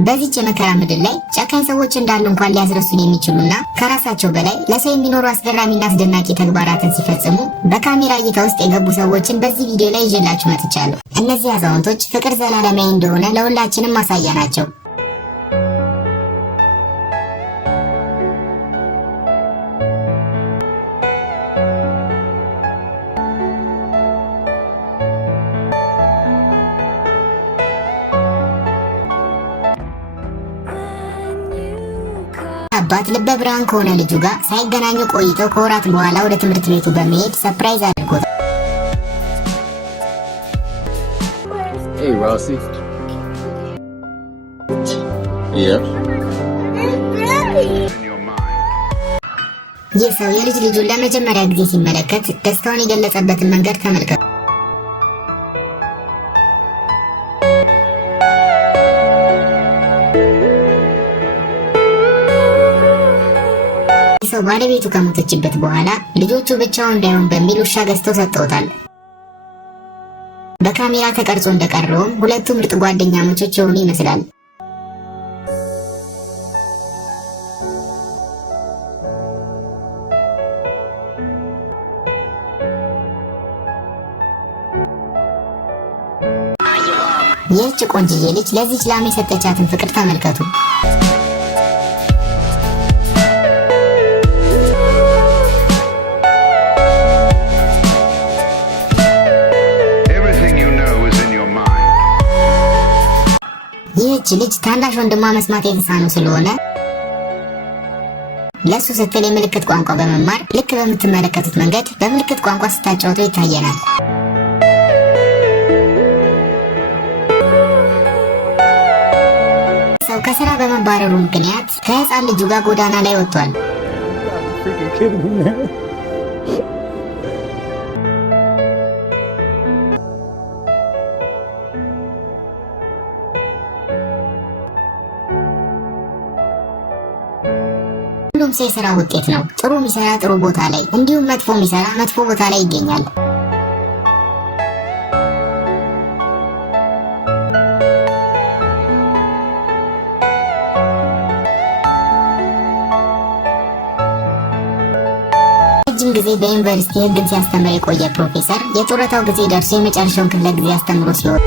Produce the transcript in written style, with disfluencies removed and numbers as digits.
በዚች የመከራ ምድር ላይ ጨካኝ ሰዎች እንዳሉ እንኳን ሊያስረሱን የሚችሉና ከራሳቸው በላይ ለሰው የሚኖሩ አስገራሚና አስደናቂ ተግባራትን ሲፈጽሙ በካሜራ እይታ ውስጥ የገቡ ሰዎችን በዚህ ቪዲዮ ላይ ይዤላችሁ መጥቻለሁ። እነዚህ አዛውንቶች ፍቅር ዘላለማዊ እንደሆነ ለሁላችንም ማሳያ ናቸው። አባት ልበ ብርሃን ከሆነ ልጁ ጋር ሳይገናኙ ቆይተው ከወራት በኋላ ወደ ትምህርት ቤቱ በመሄድ ሰርፕራይዝ አድርጎታል። Hey Rossi. Yep. ይህ ሰው የልጅ ልጁን ለመጀመሪያ ጊዜ ሲመለከት ደስታውን የገለጸበትን መንገድ ተመልከቱ። ሰው ባለቤቱ ከሞተችበት በኋላ ልጆቹ ብቻውን እንዳይሆን በሚል ውሻ ገዝተው ሰጥተውታል። በካሜራ ተቀርጾ እንደቀረውም ሁለቱ ምርጥ ጓደኛሞች የሆኑ ይመስላል። ይህች ቆንጅዬ ልጅ ለዚች ላም የሰጠቻትን ፍቅር ተመልከቱ። ይህች ልጅ ታናሽ ወንድሟ መስማት የተሳነው ስለሆነ ለሱ ስትል የምልክት ቋንቋ በመማር ልክ በምትመለከቱት መንገድ በምልክት ቋንቋ ስታጫውተው ይታየናል። ሰው ከስራ በመባረሩ ምክንያት ከህፃን ልጁ ጋር ጎዳና ላይ ወጥቷል። ሁሉም ሰው የሥራ ውጤት ነው። ጥሩ የሚሰራ ጥሩ ቦታ ላይ፣ እንዲሁም መጥፎ የሚሰራ መጥፎ ቦታ ላይ ይገኛል። ረጅም ጊዜ በዩኒቨርሲቲ ሕግን ሲያስተምር የቆየ ፕሮፌሰር የጡረታው ጊዜ ደርሶ የመጨረሻውን ክፍለ ጊዜ አስተምሮ ሲሆን